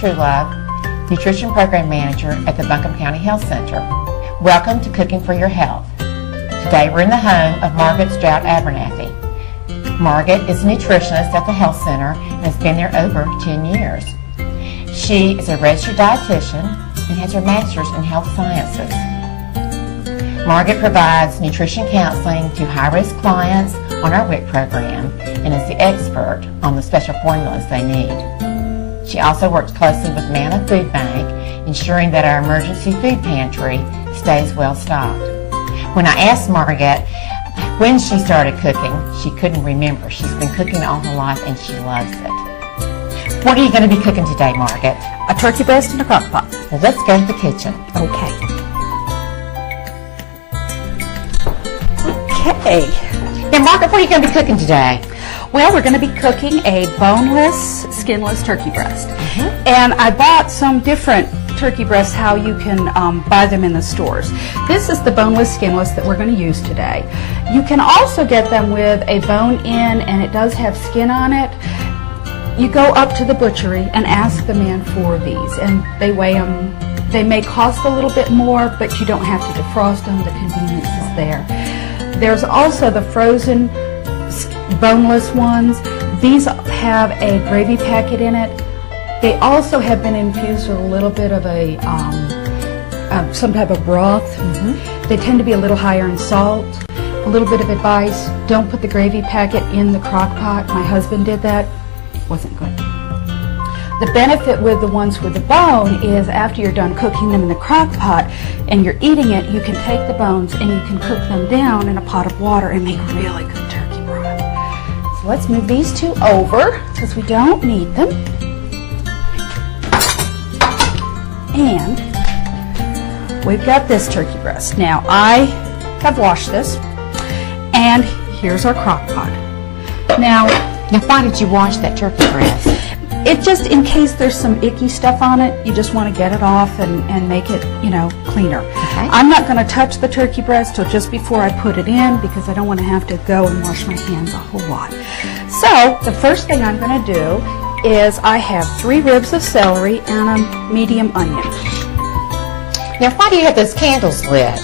Truelove, Nutrition Program Manager at the Buncombe County Health Center. Welcome to Cooking for Your Health. Today we're in the home of Margaret Stroud Abernathy. Margaret is a nutritionist at the Health Center and has been there over 10 years. She is a registered dietitian and has her master's in health sciences. Margaret provides nutrition counseling to high-risk clients on our WIC program and is the expert on the special formulas they need. She also works closely with MANA Food Bank, ensuring that our emergency food pantry stays well stocked. When I asked Margaret when she started cooking, she couldn't remember. She's been cooking all her life and she loves it. What are you going to be cooking today, Margaret? A turkey breast in a crock pot. Well, let's go to the kitchen. Okay. Okay. Now, Margaret, what are you going to be cooking today? Well, we're going to be cooking a boneless, skinless turkey breast. And I bought some different turkey breasts, how you can buy them in the stores. This is the boneless, skinless that we're going to use today. You can also get them with a bone in, and it does have skin on it. You go up to the butchery and ask the man for these, and they weigh them. They may cost a little bit more, but you don't have to defrost them. The convenience is there. There's also the frozen boneless ones. These have a gravy packet in it. They also have been infused with a little bit of a some type of broth. They tend to be a little higher in salt. A little bit of advice: don't put the gravy packet in the crock pot. My husband did that. Wasn't good. The benefit with the ones with the bone is after you're done cooking them in the crock pot and you're eating it, you can take the bones and you can cook them down in a pot of water and make really good turkey broth. So let's move these two over because we don't need them. And we've got this turkey breast. Now I have washed this, and here's our crock pot. Now why did you wash that turkey breast? It just, in case there's some icky stuff on it, you just want to get it off and make it, cleaner. Okay. I'm not going to touch the turkey breast till just before I put it in because I don't want to have to go and wash my hands a whole lot. So the first thing I'm going to do is I have 3 ribs of celery and a medium onion. Now, why do you have those candles lit?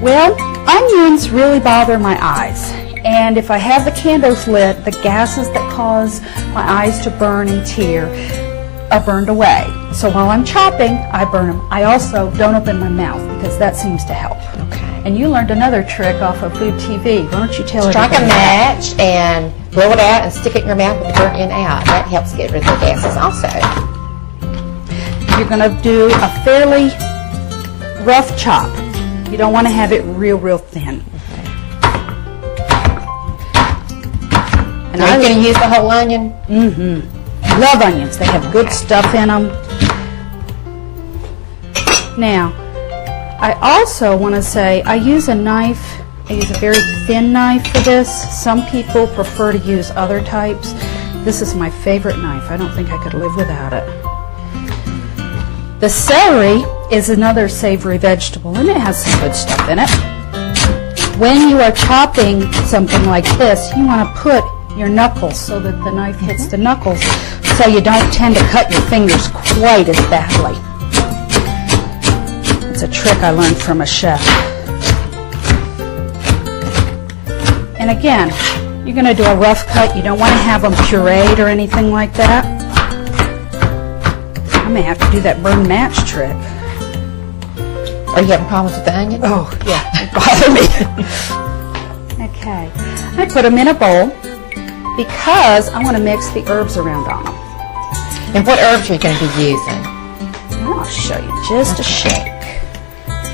Well, onions really bother my eyes. And if I have the candles lit, the gases that cause my eyes to burn and tear are burned away. So while I'm chopping, I burn them. I also don't open my mouth because that seems to help. Okay. And you learned another trick off of Food TV. Why don't you tell Strike a everybody that? match and blow it out and stick it in your mouth with the burnt end out. That helps get rid of the gases also. You're going to do a fairly rough chop. You don't want to have it real thin. And are you going to use the whole onion? I love onions. They have good stuff in them. Now, I also want to say I use a knife. I use a very thin knife for this. Some people prefer to use other types. This is my favorite knife. I don't think I could live without it. The celery is another savory vegetable, and it has some good stuff in it. When you are chopping something like this, you want to put your knuckles so that the knife hits the knuckles so you don't tend to cut your fingers quite as badly. It's a trick I learned from a chef. And again, you're going to do a rough cut. You don't want to have them pureed or anything like that. I may have to do that burn match trick. Are you having problems with the onion? Oh, yeah, it bothers me. Okay, I put them in a bowl because I want to mix the herbs around on them. And what herbs are you going to be using? I'll show you just a shake.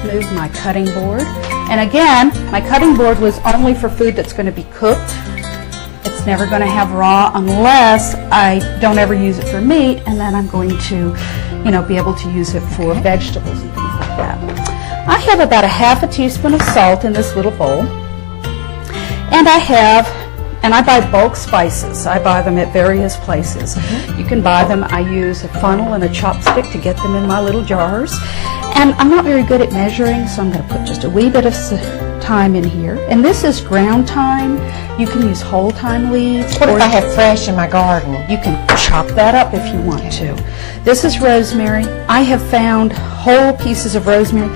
Move my cutting board. And again, my cutting board was only for food that's going to be cooked. It's never going to have raw unless I don't ever use it for meat, and then I'm going to, be able to use it for vegetables and things like that. I have about a half a teaspoon of salt in this little bowl. And I buy bulk spices. I buy them at various places. You can buy them. I use a funnel and a chopstick to get them in my little jars. And I'm not very good at measuring, so I'm going to put just a wee bit of thyme in here, and this is ground thyme. You can use whole thyme leaves. What if I have fresh in my garden? You can chop that up if you want to. This is rosemary. I have found whole pieces of rosemary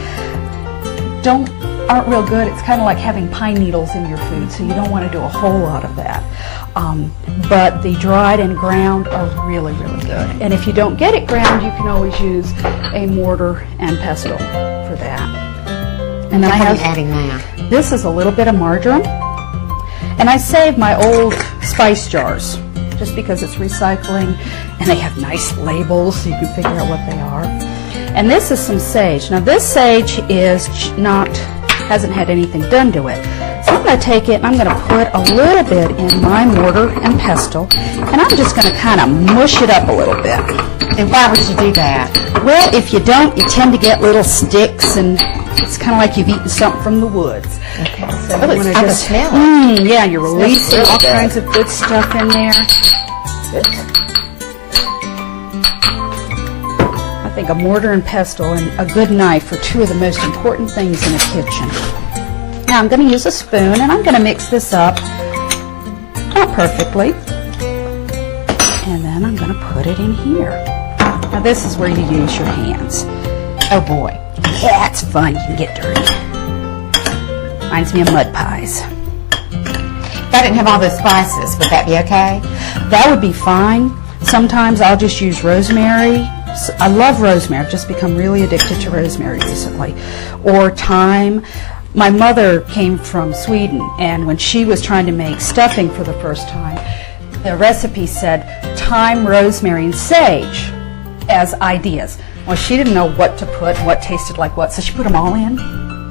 aren't real good. It's kind of like having pine needles in your food, so you don't want to do a whole lot of that. But the dried and ground are really, really good. And if you don't get it ground, you can always use a mortar and pestle for that. And then How are you adding that? this is a little bit of marjoram. And I save my old spice jars just because it's recycling and they have nice labels so you can figure out what they are. And this is some sage. Now this sage hasn't had anything done to it. So I'm going to take it and I'm going to put a little bit in my mortar and pestle, and I'm just going to kind of mush it up a little bit. And why would you do that? Well, if you don't, you tend to get little sticks, and it's kind of like you've eaten something from the woods. Okay. So Oh, you it's wanna I can just- smell it. Yeah, you're releasing really all good. kinds of good stuff in there. I think a mortar and pestle and a good knife are two of the most important things in a kitchen. Now I'm going to use a spoon and I'm going to mix this up, not perfectly, and then I'm going to put it in here. Now this is where you use your hands. Oh boy. Yeah, it's fun. You can get dirty. Reminds me of mud pies. If I didn't have all those spices, would that be okay? That would be fine. Sometimes I'll just use rosemary. I love rosemary. I've just become really addicted to rosemary recently. Or thyme. My mother came from Sweden, and when she was trying to make stuffing for the first time, the recipe said thyme, rosemary, and sage as ideas. Well, she didn't know what to put, what tasted like what, so she put them all in.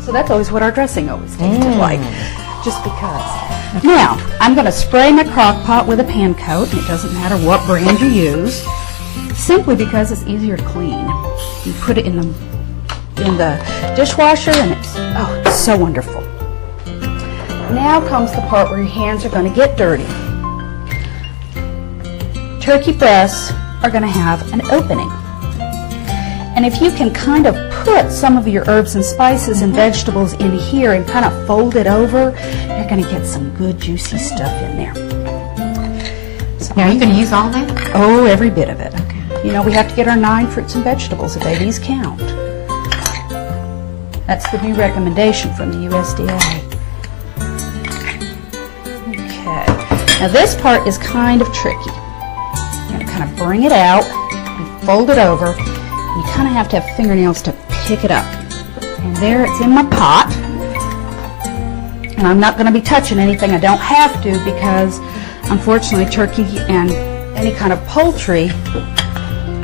So that's always what our dressing always tasted like, just because. Now, I'm going to spray my crock pot with a pan coat, and it doesn't matter what brand you use, simply because it's easier to clean. You put it in the dishwasher, and it's so wonderful. Now comes the part where your hands are going to get dirty. Turkey breasts are going to have an opening. And if you can kind of put some of your herbs and spices and vegetables in here and kind of fold it over, you're going to get some good juicy stuff in there. So Now, are you going to use all that? Oh, every bit of it. Okay. You know, we have to get our 9 fruits and vegetables a day. These count. That's the new recommendation from the USDA. Okay. Now this part is kind of tricky. You're going to kind of bring it out and fold it over. You kind of have to have fingernails to pick it up. And there it's in my pot. And I'm not going to be touching anything. I don't have to because, unfortunately, turkey and any kind of poultry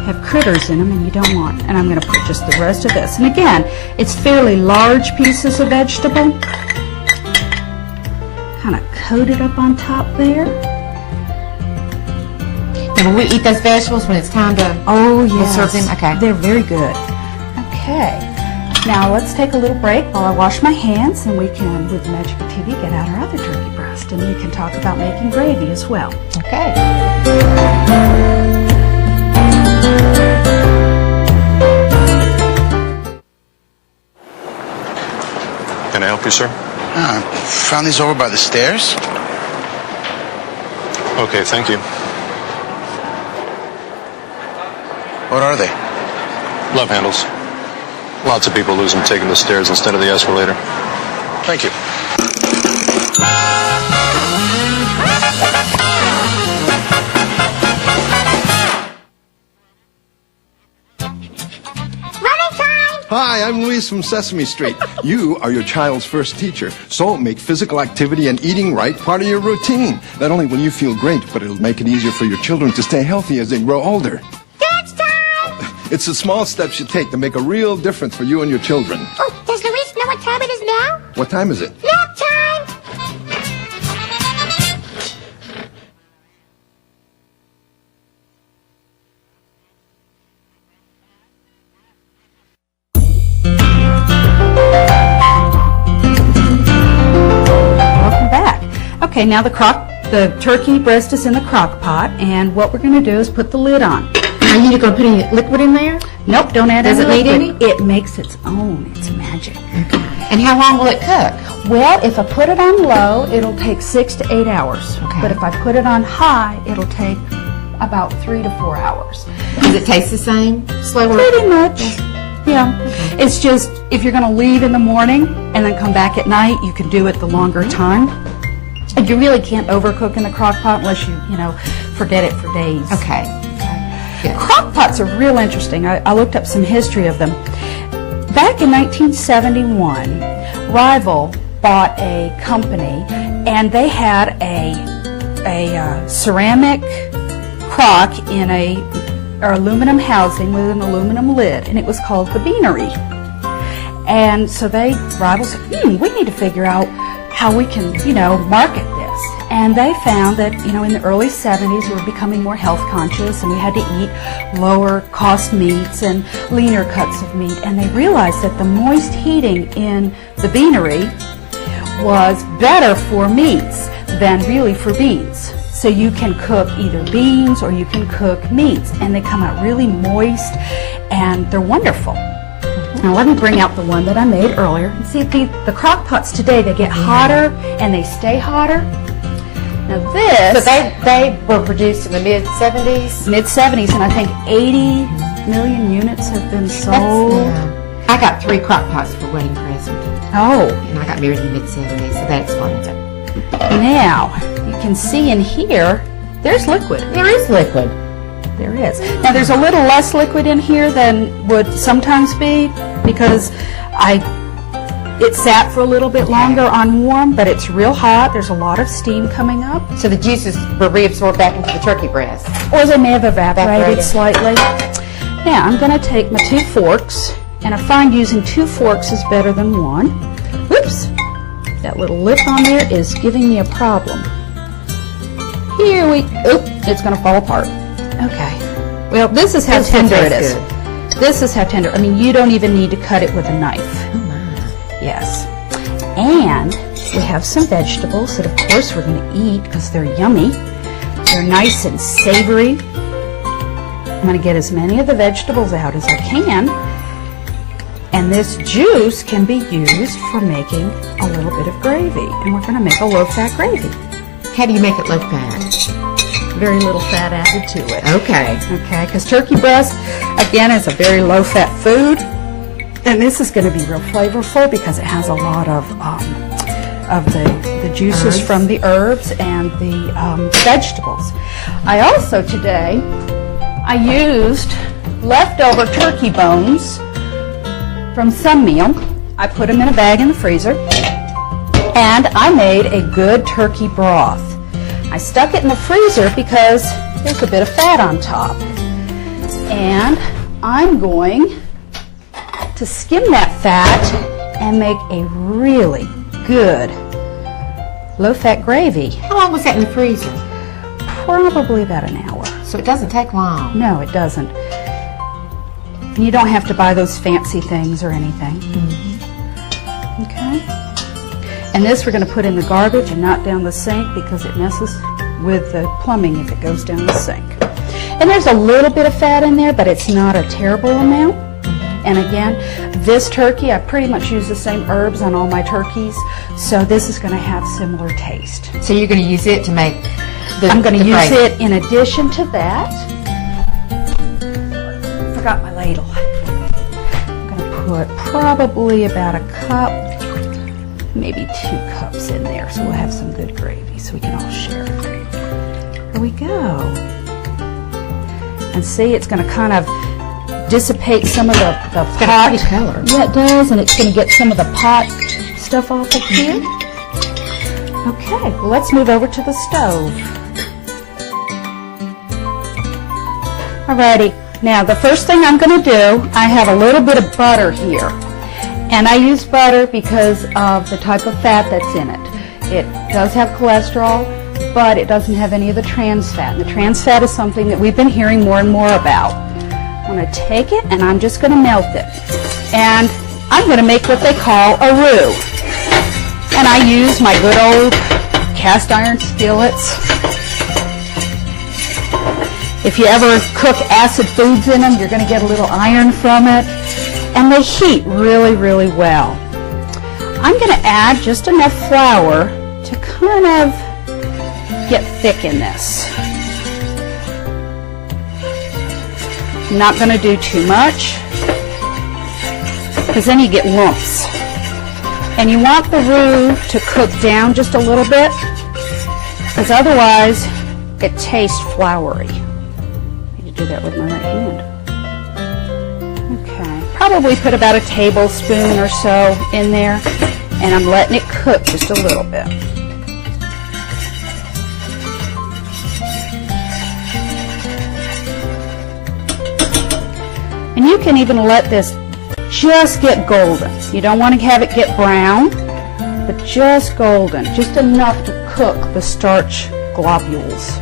have critters in them and you don't want. And I'm going to put just the rest of this. And again, it's fairly large pieces of vegetable. Kind of coat it up on top there. And will we eat those vegetables when it's time to Oh, we'll yes. serve them? Okay. They're very good. Okay. Now let's take a little break while I wash my hands, and we can, with the magic of TV, get out our other turkey breast, and we can talk about making gravy as well. Okay. Can I help you, sir? Found these over by the stairs. Okay, thank you. What are they? Love handles. Lots of people lose them taking the stairs instead of the escalator. Thank you. Hi, I'm Luis from Sesame Street. You are your child's first teacher, so make physical activity and eating right part of your routine. Not only will you feel great, but it'll make it easier for your children to stay healthy as they grow older. Dance time! It's the small steps you take to make a real difference for you and your children. Oh, does Luis know what time it is now? What time is it? Nap time! Welcome back. Okay, now the turkey breast is in the crock pot, and what we're going to do is put the lid on. Are you going to put any liquid in there? Nope, don't add Does any it need liquid. It makes its own. It's magic. And how long will it cook? Well, if I put it on low, it'll take 6 to 8 hours. Okay. But if I put it on high, it'll take about 3 to 4 hours. Does it taste the same? Slower? Pretty much. Yeah. It's just, if you're going to leave in the morning and then come back at night, you can do it the longer time. And you really can't overcook in the crock pot unless you forget it for days. Okay. Good. Crock pots are real interesting. I looked up some history of them. Back in 1971, Rival bought a company, and they had a ceramic crock in a aluminum housing with an aluminum lid, and it was called the Beanery. And so Rival said, we need to figure out how we can, market this. And they found that, in the early 70s, we were becoming more health conscious, and we had to eat lower cost meats and leaner cuts of meat. And they realized that the moist heating in the Beanery was better for meats than really for beans. So you can cook either beans or you can cook meats, and they come out really moist, and they're wonderful. Now let me bring out the one that I made earlier. And see, the crock pots today, they get hotter and they stay hotter. Now this... So they were produced in the mid-70s? Mid-70s, and I think 80 million units have been sold. I got 3 crock pots for wedding present. Oh. And I got married in the mid-70s, so that explains it. Now, you can see in here, there's liquid. There is liquid. There is. Now there's a little less liquid in here than would sometimes be because it sat for a little bit longer on warm, but it's real hot. There's a lot of steam coming up. So the juices were reabsorbed back into the turkey breast. Or they may have evaporated Evaporated. slightly. Now I'm going to take my 2 forks, and I find using 2 forks is better than 1. Whoops! That little lip on there is giving me a problem. It's going to fall apart. Okay. Well, this is how This still tender it tastes is. This is how tender. I mean, you don't even need to cut it with a knife. Oh my. Yes. And we have some vegetables that, of course, we're going to eat because they're yummy. They're nice and savory. I'm going to get as many of the vegetables out as I can. And this juice can be used for making a little bit of gravy. And we're going to make a low-fat gravy. How do you make it low fat? Very little fat added to it. Okay. Okay, because turkey breast, again, is a very low-fat food. And this is going to be real flavorful because it has a lot of the juices Herbs. from the herbs and the vegetables. I also, today, I used leftover turkey bones from some meal. I put them in a bag in the freezer, and I made a good turkey broth. I stuck it in the freezer because there's a bit of fat on top. And I'm going to skim that fat and make a really good low-fat gravy. How long was that in the freezer? Probably about an hour. So it doesn't take long. No, it doesn't. And you don't have to buy those fancy things or anything. Okay. And this we're going to put in the garbage and not down the sink because it messes with the plumbing if it goes down the sink. And there's a little bit of fat in there, but it's not a terrible amount. And again, this turkey, I pretty much use the same herbs on all my turkeys, so this is going to have similar taste. So you're going to use it to make the I'm going to the use gravy. it in addition to that. Forgot my ladle. I'm going to put probably about a cup, maybe 2 cups in there, so we'll have some good gravy so we can all share. Here we go. And see, it's going to kind of dissipate some of the got a pot. pretty color. Yeah, it does, and it's going to get some of the pot stuff off of here. Okay, well, let's move over to the stove. Alrighty, now the first thing I'm going to do, I have a little bit of butter here. And I use butter because of the type of fat that's in it. It does have cholesterol, but it doesn't have any of the trans fat. And the trans fat is something that we've been hearing more and more about. I'm going to take it and I'm just going to melt it. And I'm going to make what they call a roux. And I use my good old cast iron skillets. If you ever cook acid foods in them, you're going to get a little iron from it. And they heat really, really well. I'm going to add just enough flour to kind of get thick in this. I'm not going to do too much, because then you get lumps. And you want the roux to cook down just a little bit, because otherwise it tastes floury. I need to do that with my right hand. Okay, probably put about a tablespoon or so in there, and I'm letting it cook just a little bit. And you can even let this just get golden. You don't want to have it get brown, but just golden, just enough to cook the starch globules.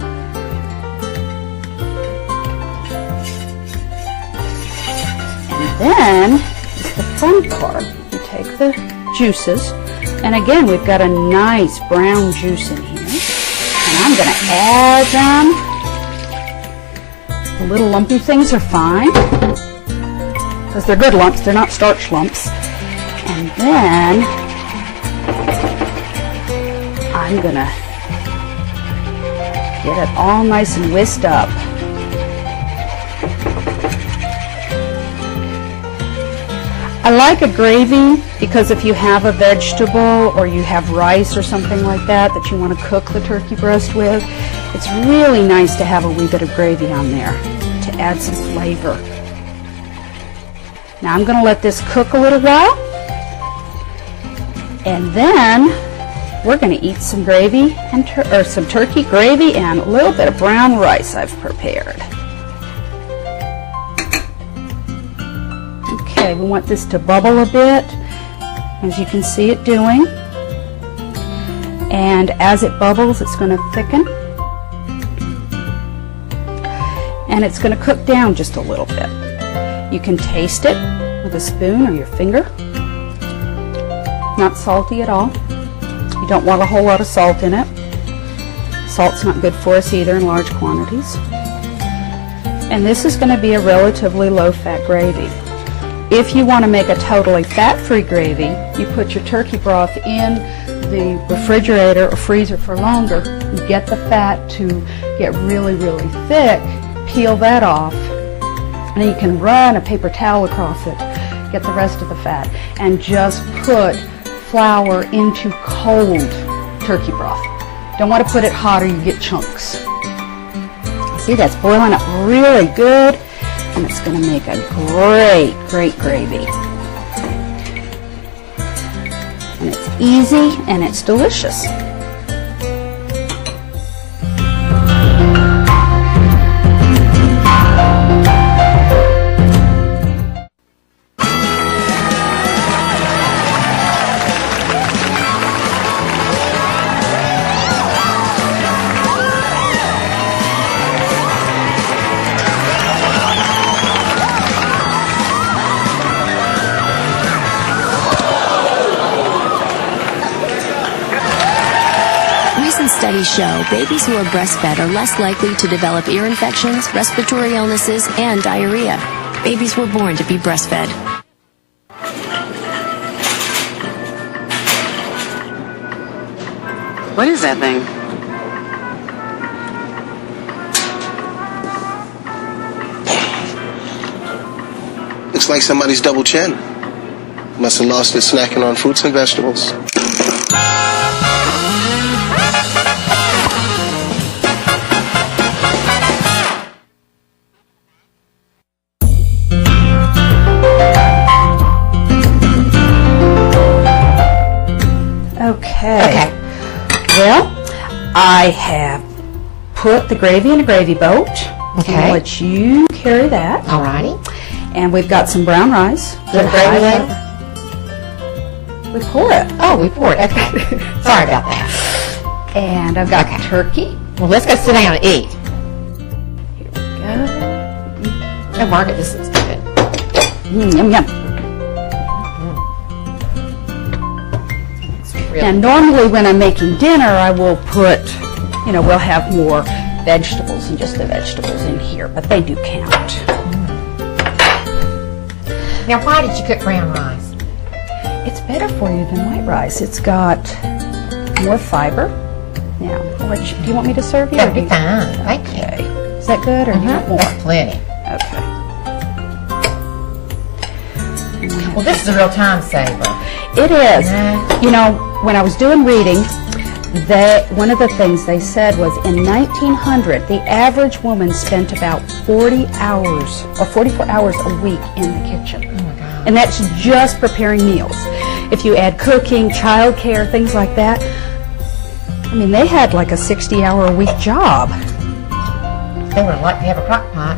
And then is the fun part. You take the juices, and again we've got a nice brown juice in here, and I'm going to add them. The little lumpy things are fine, because they're good lumps, they're not starch lumps. And then I'm going to get it all nice and whisked up. I like a gravy because if you have a vegetable or you have rice or something like that that you want to cook the turkey breast with, it's really nice to have a wee bit of gravy on there to add some flavor. Now I'm going to let this cook a little while, and then we're going to eat some gravy and some turkey gravy and a little bit of brown rice I've prepared. Okay, we want this to bubble a bit, as you can see it doing. And as it bubbles, it's going to thicken. And it's going to cook down just a little bit. You can taste it with a spoon or your finger. Not salty at all. You don't want a whole lot of salt in it. Salt's not good for us either in large quantities. And this is going to be a relatively low-fat gravy. If you want to make a totally fat-free gravy, you put your turkey broth in the refrigerator or freezer for longer. You get the fat to get really, really thick, peel that off, and you can run a paper towel across it, get the rest of the fat, and just put flour into cold turkey broth. Don't want to put it hot or you get chunks. See, that's boiling up really good, and it's going to make a great, great gravy. And it's easy and it's delicious. Studies show babies who are breastfed are less likely to develop ear infections, respiratory illnesses, and diarrhea. Babies were born to be breastfed. What is that thing? Looks like somebody's double chin. Must have lost it snacking on fruits and vegetables. Okay. Well, I have put the gravy in a gravy boat. Okay. I'll let you carry that. Alrighty. And we've got some brown rice. The gravy in? We pour it. Oh, we pour it. Okay. Sorry about that. And I've got Okay. turkey. Well, let's go sit down and eat. Here we go. Oh, Margaret, this is good. Yum, yum. Really Now, normally when I'm making dinner, I will put, we'll have more vegetables and just the vegetables in here, but they do count. Now, why did you cook brown rice? It's better for you than white rice. It's got more fiber. Now, do you want me to serve you? That'd or be do you- fine. Thank you. Okay. Is that good or do you want more? That's plenty. Okay. Well, this is a real time saver. It is. Yeah. You know, when I was doing reading, one of the things they said was in 1900, the average woman spent about 40 hours or 44 hours a week in the kitchen. Oh my God. And that's just preparing meals. If you add cooking, childcare, things like that, I mean, they had like a 60-hour-a-week job. They would like to have a crock pot.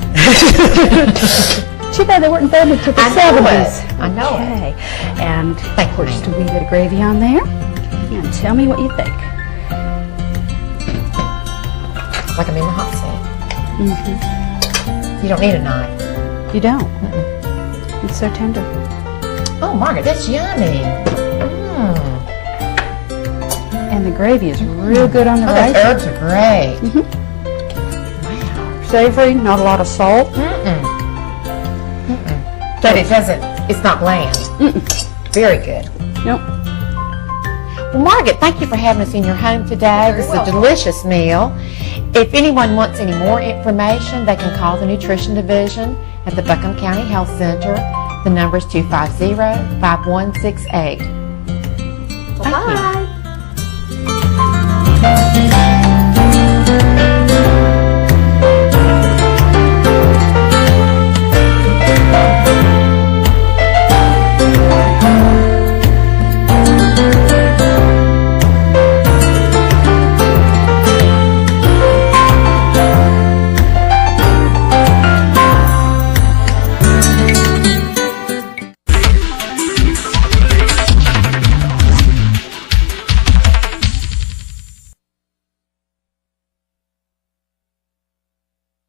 Too bad they weren't invented until the I know 70s. it. I know it. Okay. And Thank of course, you, just a wee bit of gravy on there. And tell me what you think. Like I'm in the hot seat. Mm-hmm. You don't need a knife. You don't. It's so tender. Oh, Margaret, that's yummy. And the gravy is real good on the Oh, rice. those herbs are great. Savory, not a lot of salt. But it doesn't, it's not bland. Very good. Nope. Well, Margaret, thank you for having us in your home today. This is a delicious meal. If anyone wants any more information, they can call the Nutrition Division at the Buncombe County Health Center. The number is 250-5168. Thank you.